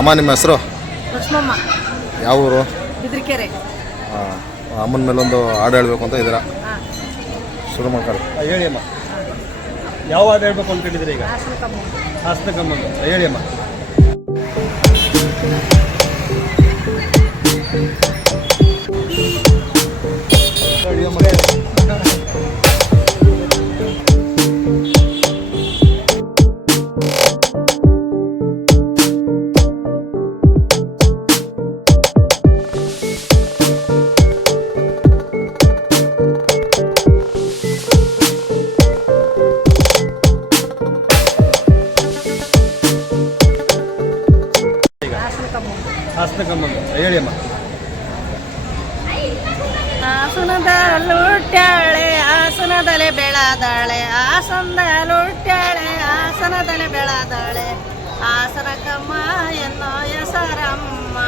ಅಮ್ಮ ನಿಮ್ಮ ಹೆಸರು? ಲಕ್ಷ್ಮಮ್ಮ. ಯಾವ ಊರು? ಬಿದ್ರಿಕೆರೆ. ಹಾಂ ಅಮ್ಮನ ಮೇಲೊಂದು ಹಾಡು ಹೇಳಬೇಕು ಅಂತ ಇದ್ದೀರಾ? ಹಾಂ. ಶುರು ಮಾಡ್ಕೊಳ್ಳಿ. ಹೇಳಿ ಅಮ್ಮ. ಯಾವ ಹಾಡು ಹೇಳ್ಬೇಕು ಅಂತ ಹೇಳಿದ್ರಿ ಈಗ? ಹೇಳಿ ಅಮ್ಮ. ಹಾಸನ ಕಮ್ಮು ಹಾಸನ ಕಮ್ಮಂದು ಹೇಳಿ ಅಮ್ಮ ಹಾಸನದಲ್ಲುಟ್ಟಾಳೆ ಹಾಸನದಲ್ಲಿ ಬೆಳದಾಳೆ. ಆಸನ ಕಮ್ಮ ಎನ್ನೋ ಹೆಸರಮ್ಮ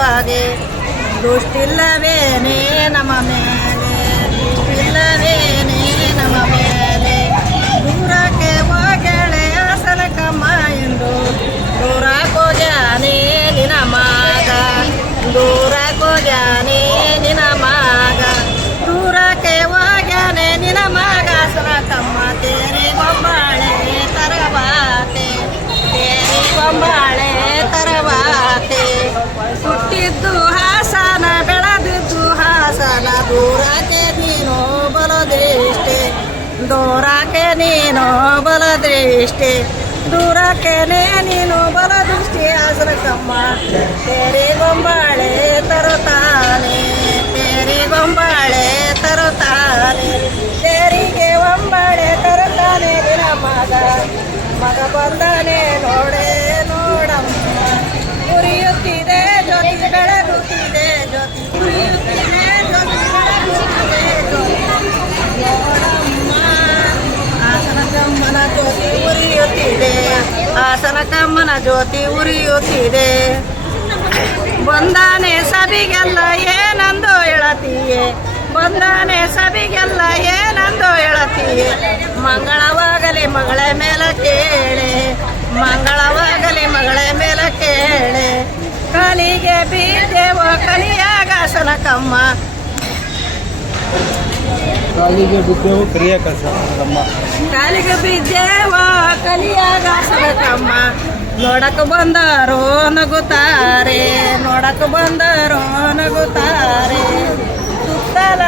ಸಾಪಾಗೆ ದುಷ್ಟಿಲ್ಲವೇನೇ ನಮ್ಮ ದೂರಕ್ಕೆ ನೀನು ಬಲದೃಷ್ಟಿ, ದೂರಕ್ಕೆ ನೀನು ಬಲದೃಷ್ಟಿ ಕಮ್ಮ ತೇರಿ ಗೊಂಬಾಳೆ ತರುತ್ತಾನೆ, ತೇರಿ ಗೊಂಬಾಳೆ ತರುತ್ತಾನೆ. ತೇರಿಗೆ ಒಂಬಾಳೆ ತರುತ್ತಾನೆ, ನಿನ್ನ ಮಗ. ಮಗ ಬಂದಾನೆ ನೋಡೆ ಹಾಸನ ಕಮ್ಮನ ಜ್ಯೋತಿ ಉರಿಯುತ್ತಿದೆ. ಬಂದಾನೆ ಸಭಿಗೆಲ್ಲ ಏನಂದು ಹೇಳತೀಯೆ? ಬಂದಾನೆ ಸಭಿಗೆಲ್ಲ ಏನಂದು ಹೇಳತೀಯೆ? ಮಂಗಳವಾಗಲಿ ಮಗಳ ಮೇಲೆ ಕೇಳೆ. ಮಂಗಳವಾಗಲಿ ಮಗಳ ಮೇಲೆ ಕೇಳೆ. ಕಲಿಗೆ ಬೀದ್ದೇವ ಕಲಿಯಾಗ ಕಮ್ಮ ಕಾಲಿಗೆ ಬಿದ್ದೆವು ಕರಿಯ ಕಸ ನಮ್ಮ ಕಾಲಿಗೆ ಬಿದ್ದೇವ ಕಲಿಯಾಗ ಕಮ್ಮ ನೋಡಕ್ ಬಂದಾರೋ ನಗುತ್ತಾರೆ ನೋಡಕ್ ಬಂದಾರೋ ನಗುತ್ತಾರೆ ಸುತ್ತಲ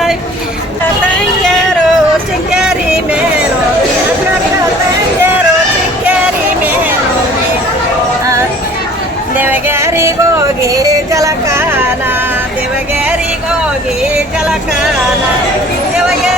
ತಂಗ್ಯಾರೋ ಚಿಂಕ್ಯಾರಿ ಮೇರೋ ತಂಗ್ಯಾರೋ ಚಿಂಕ್ಯಾರಿ ಮೇರೋ ದೇವಗ್ಯಾರಿಗೋಗಿ ಜಲಕಾನ ದೇವಗ್ಯಾರಿಗೋಗಿ ಜಲಕಾನ ದೇವಗ್ಯಾರಿಗೋಗಿ